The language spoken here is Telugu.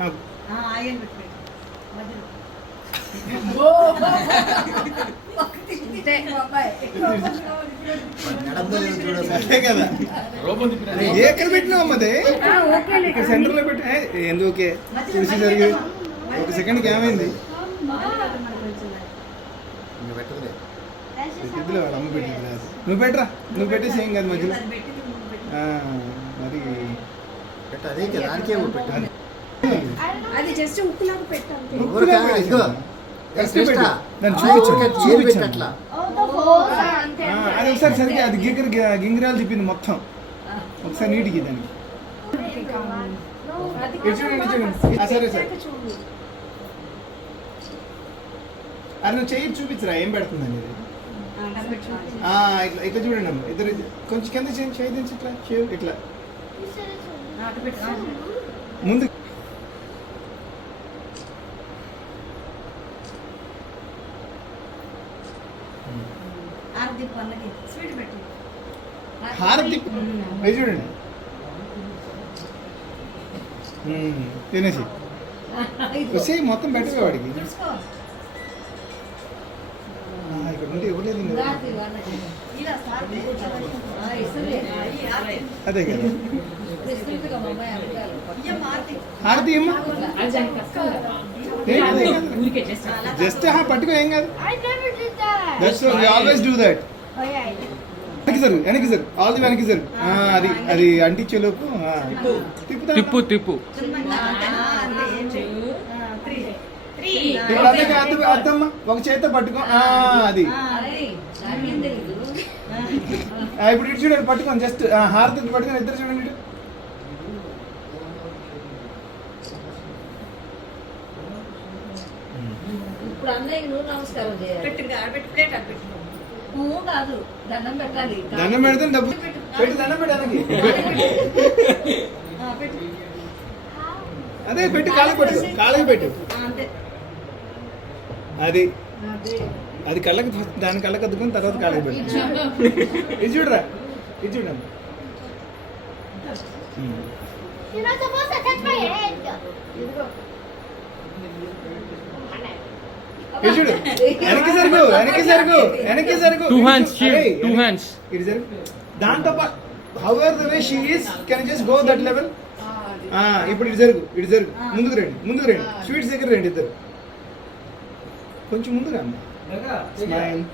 ఆయిల్ పెట్టి మధ్యలో ఎక్కడ పెట్టినావు అమ్మదే సెంటర్ లో పెట్టి ఎందుకు ఓకే చూసి జరిగి ఒక సెకండ్కి ఏమైంది పెట్టిద్దులే వాడు అమ్మ పెట్టింది లేదు నువ్వు పెట్టరా నువ్వు పెట్టేసి ఏం కాదు మధ్యలో మరి అదే దానికే పెట్టాలి అది జస్ట్ ఉప్పులాగా పెట్టాలి దాన్ని చూపించాను అట్లా అది ఒకసారి సరిగ్గా అది గింగిరాలు చెప్పింది మొత్తం ఒకసారి నీటికి దానికి సరే సరే అది నువ్వు చెయ్యి చూపించరా ఏం పెడుతుంది అనేది ఇట్లా ఇట్లా చూడండి అమ్మ ఇద్దరు కొంచెం కింద చేయి ఇట్లా ఇట్లా ముందు హారతి అవి చూడండి తినేసి వచ్చి మొత్తం పెట్టగా వాడికి ఇక్కడ ఉంటే ఇవ్వలేదు అదే కదా హారతి అమ్మా జస్ట్ పట్టుకో ఏం కాదు ఆల్వేస్ డూ దట్ వెనక్కి సార్ ఆల్ ది వెనక్కి సార్ అది అంటించేలోపు తిప్పు తిప్పు ఇప్పుడు అదే అద్దమ్మా ఒక చేత పట్టుకో అది ఇప్పుడు ఇటు చూడండి పట్టుకోండి జస్ట్ హారతి పట్టుకొని ఇద్దరు చూడండి ఇటు ఇప్పుడు అన్నయ్య నువ్వు నమస్కారం చేయాలి పువ్వు కాదు దండం పెట్టాలి దండం పెడితే డబ్బు పెట్టి దండం పెట్టడానికి అదే పెట్టి కాళ్ళకి పెట్టు కాళ్ళకి పెట్టు అది అది కళ్ళకి దాని కళ్ళకి అద్దుకుని తర్వాత కాళ్ళకి పెట్టు ఇది చూడరా ఇది చూడండి చూడు వెనక్కి సరుకు వెనక్కి సరుకు టూ హ్యాండ్స్ ఇటు సరుకు దాంతో పాటు however the way she is can just go that level ఇప్పుడు ఇటు జరుగు ముందుకు రండి స్వీట్స్ దగ్గర రండి ఇద్దరు కొంచెం ముందుగా అమ్మ స్మైల్